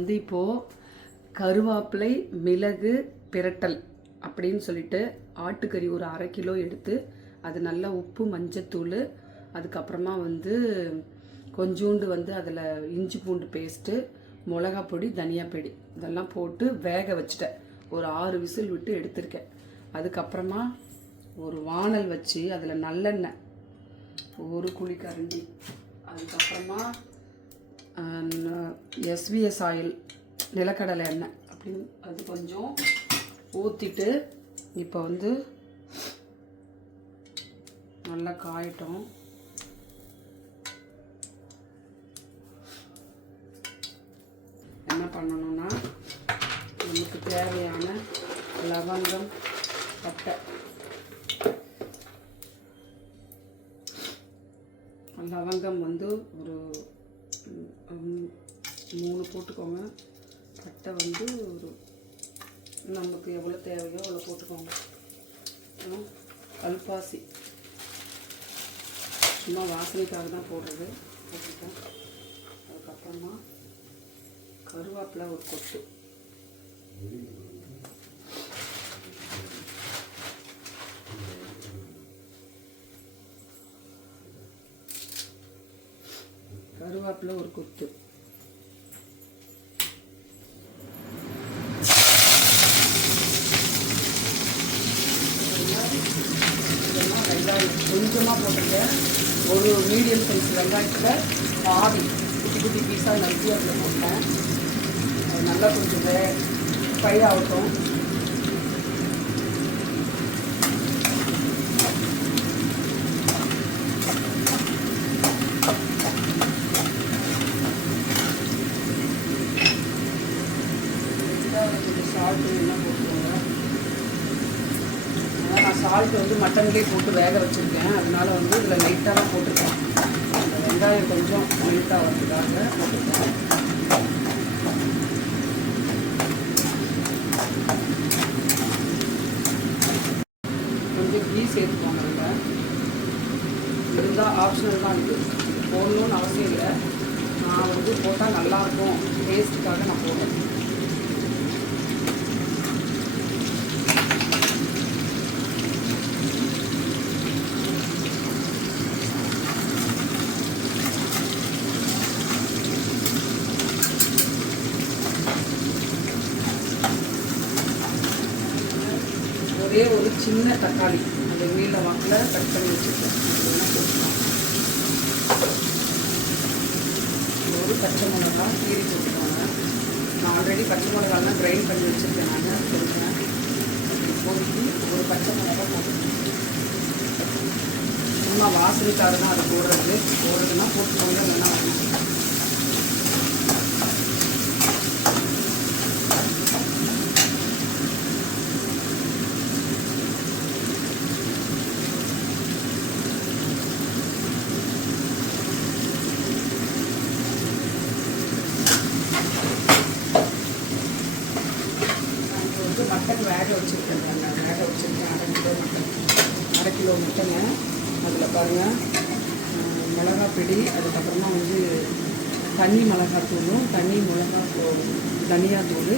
வந்து இப்போது கருவேப்பிலை மிளகு பிரட்டல் அப்படின்னு சொல்லிட்டு ஆட்டுக்கறி ஒரு 1/2 கிலோ எடுத்து அது நல்லா உப்பு மஞ்சத்தூள் அதுக்கப்புறமா வந்து கொஞ்சோண்டு வந்து அதில் இஞ்சி பூண்டு பேஸ்ட்டு மிளகா பொடி தனியா பொடி இதெல்லாம் போட்டு வேக வச்சுட்டேன். ஒரு 6 விசில் விட்டு எடுத்திருக்கேன். அதுக்கப்புறமா ஒரு வானல் வச்சு அதில் நல்லெண்ணெய் ஒரு குழிக்கரண்டி, அதுக்கப்புறமா எஸ்விஎஸ் ஆயில் நிலக்கடலை எண்ணெய் அப்படின்னு அது கொஞ்சம் ஊற்றிட்டு இப்போ வந்து நல்லா காயட்டும். என்ன பண்ணணும்னா நமக்கு தேவையான லவங்கம் பட்டை லவங்கம் வந்து ஒரு 3 போட்டுக்கோங்க. பட்டை வந்து ஒரு நமக்கு எவ்வளோ தேவையோ அவ்வளோ போட்டுக்கோங்க. கல்பாசி சும்மா வாசனைக்காக தான் போடுறது போட்டுட்டேன். அதுக்கப்புறமா கருவேப்பிலை ஒரு கொத்து, கருவேப்பிலை ஒரு கொத்து, இதெல்லாம் வெங்காயம் கொஞ்சமாக போட்டுருக்கேன். ஒரு மீடியம் சைஸ் வெங்காயத்தில் பாதி குட்டி குட்டி பீஸாக நறுக்கி அதில் போட்டேன். அது நல்லா கொஞ்சம் ஃப்ரை ஆகட்டும். கொஞ்சம் சால்ட்டு எல்லாம் போட்டுக்கோங்க. நான் சால்ட் வந்து மட்டன்லேயே போட்டு வேக வச்சுருக்கேன். அதனால வந்து இதில் லைட்டாக தான் போட்டிருக்கேன். அந்த வெங்காயம் கொஞ்சம் லைட்டாக வரதுக்காக போட்டிருக்கேன். கொஞ்சம் கீ சேர்த்துக்கோங்க. இருந்தால் ஆப்ஷனல் தான் இருக்குது, போடணும்னு அவசியம் இல்லை. நான் வந்து போட்டால் நல்லாயிருக்கும் டேஸ்ட்டுக்காக நான் போடுறேன். ஒரே ஒரு சின்ன தக்காளி அந்த நீல வாக்கில் கட் பண்ணி வச்சுருக்கேன். ஒரு பச்சை மிளகா கீரி போட்டுக்கோங்க. நான் ஆல்ரெடி பச்சை மிளகாலாம் கிரைண்ட் பண்ணி வச்சுருக்கேன். நான் சொல்கிறேன் இப்போதைக்கு ஒரு பச்சை மிளகா போட்டுக்கோங்க. சும்மா வாசனைக்காக தான் அது போடுறதுன்னா போட்டுக்கோங்க, இல்லைன்னா வேணும். மட்டன் வேக வச்சுருக்கேன். அரை கிலோ மட்டனை அதில் பாருங்கள் மிளகா பொடி, அதுக்கப்புறமா வந்து தண்ணி மிளகாத்தூளும் தண்ணி தனியாத்தூள்,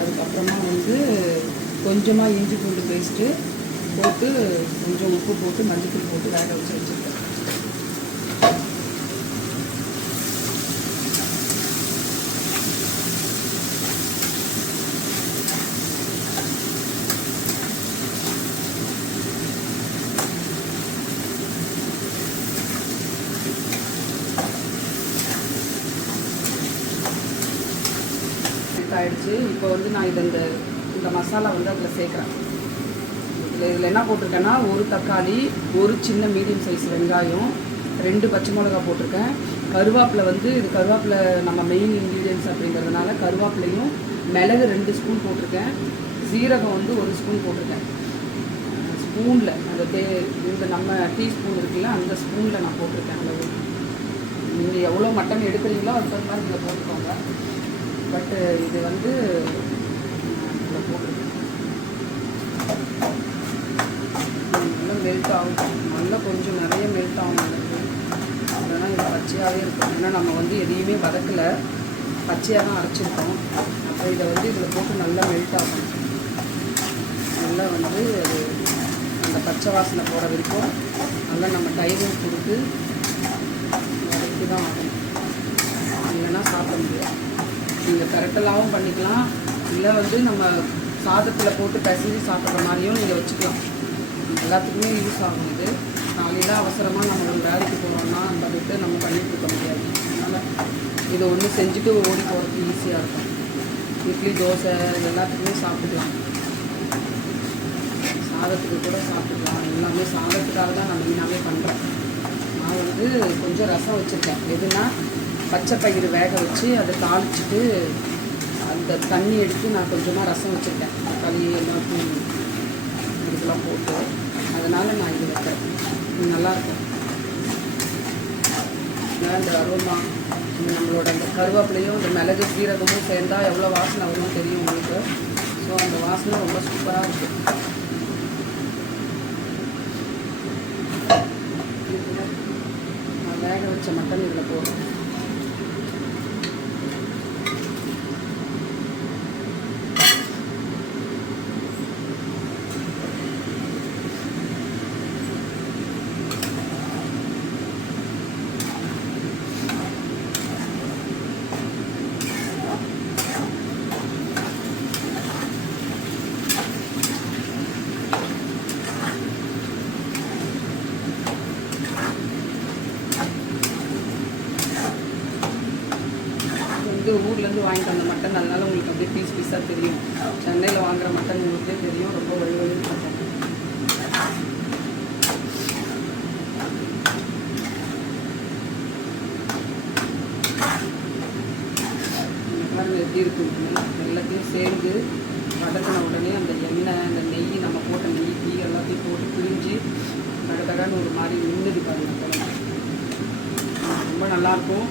அதுக்கப்புறமா வந்து கொஞ்சமாக இஞ்சி பூண்டு பேஸ்ட்டு போட்டு கொஞ்சம் உப்பு போட்டு மஞ்சள் போட்டு வேக வச்சு வச்சுருக்கேன். ஆயிடுச்சு. இப்போ வந்து நான் இந்த மசாலா வந்து அதில் சேர்க்குறேன். இதில் என்ன போட்டிருக்கேன்னா ஒரு தக்காளி, ஒரு சின்ன மீடியம் சைஸ் வெங்காயம், 2 பச்சை மிளகா போட்டிருக்கேன். கருவேப்பிலை வந்து இது கருவேப்பிலை நம்ம மெயின் இன்க்ரீடியன்ஸ் அப்படிங்கிறதுனால கருவேப்பிலையும் மிளகு 2 ஸ்பூன் போட்டிருக்கேன். சீரகம் வந்து 1 ஸ்பூன் போட்டிருக்கேன். ஸ்பூனில் அந்த இந்த நம்ம டீஸ்பூன் இருக்குல்ல அந்த ஸ்பூனில் நான் போட்டிருக்கேன். அளவு நீங்கள் எவ்வளோ மட்டன் எடுக்கிறீங்களோ அது தகுந்த மாதிரி இதில் போட்டுக்கோங்க. பட்டு இது வந்து இதில் போட்டிருக்கேன். நல்லா மெல்ட் ஆகும், நல்லா கொஞ்சம் நிறைய மெல்ட் ஆகும். அதனால் இது பச்சையாகவே இருக்கும். ஏன்னா நம்ம வந்து எதையுமே வதக்கலை, பச்சையாக தான் அரைச்சிருக்கோம். அப்புறம் இதை வந்து இதில் போட்டு நல்லா மெல்ட் ஆகும். நல்லா வந்து அது அந்த பச்சை வாசனை போகிற வரைக்கும் நல்லா நம்ம டைமும் கொடுத்து வதக்கி தான் ஆகணும். இல்லைன்னா சாப்பிட முடியாது. நீங்கள் கரெக்டலாகவும் பண்ணிக்கலாம், இல்லை வந்து நம்ம சாதத்தில் போட்டு பிசைஞ்சு சாப்பிட்ற மாதிரியும் நீங்கள் வச்சுக்கலாம். எல்லாத்துக்குமே யூஸ் ஆகும். இது காலையில் அவசரமாக நம்ம ஒரு வேலைக்கு போகிறோம்னா அந்த விட்டு நம்ம பண்ணிட்டு இருக்க முடியாது. அதனால் இதை ஒன்று செஞ்சுட்டு ஓடி போகிறதுக்கு ஈஸியாக இருக்கும். இட்லி தோசை எல்லாத்துக்குமே சாப்பிட்டுக்கலாம், சாதத்துக்கு கூட சாப்பிட்டுக்கலாம். எல்லாமே சாதத்துக்காக தான் நான் மெயினாகவே பண்ணுறேன். நான் வந்து கொஞ்சம் ரசம் வச்சுருக்கேன். எதுனா பச்சை பயிறு வேக வச்சு அதை தாளிச்சிட்டு அந்த தண்ணி எடுத்து நான் கொஞ்சமாக ரசம் வச்சுருக்கேன். தக்காளி எல்லாத்தையும் இதுக்கெல்லாம் போட்டு அதனால் நான் இது வைக்கிறேன். இது நல்லாயிருக்கும். இந்த அரோமா நம்மளோட அந்த கருவேப்பிலையும் இந்த மிளகு சீரகமும் சேர்ந்தால் எவ்வளோ வாசனை வரும்னு தெரியும் உங்களுக்கு. ஸோ அந்த வாசனை ரொம்ப சூப்பராக இருக்குது. நான் வேக வச்ச மட்டன் இதில் போடுறேன். வந்து ஊர்லேருந்து வாங்கிட்டு வந்த மட்டன், அதனால உங்களுக்கு அப்படியே பீஸ் பீஸாக தெரியும். சென்னையில் வாங்குகிற மட்டன் உங்களுக்கே தெரியும், ரொம்ப வழி வழின்னு மட்டன். பாருங்க எப்படி இருக்குன்னு. எல்லாத்தையும் சேர்ந்து வதக்கின உடனே அந்த எண்ணெய், அந்த நெய், நம்ம போட்ட நெய் டீ எல்லாத்தையும் போட்டு பிரிஞ்சு கடகடன்னு ஒரு மாதிரி நின்றுது பாருங்க. ரொம்ப நல்லாயிருக்கும்.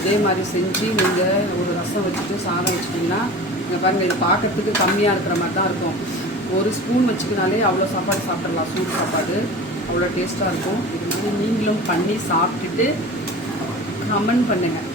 இதே மாதிரி செஞ்சு நீங்கள் ஒரு ரசம் வச்சுட்டு சாதம் வச்சுட்டிங்கன்னா இங்கே பாருங்கள், இது பார்க்கறதுக்கு கம்மியாக இருக்கிற மாதிரி தான் இருக்கும். ஒரு ஸ்பூன் வச்சுக்கினாலே அவ்வளோ சாப்பாடு சாப்பிட்றலாம். சூடு சாப்பாடு அவ்வளோ டேஸ்ட்டாக இருக்கும். இது மாதிரி நீங்களும் பண்ணி சாப்பிட்டுட்டு கமெண்ட் பண்ணுங்கள்.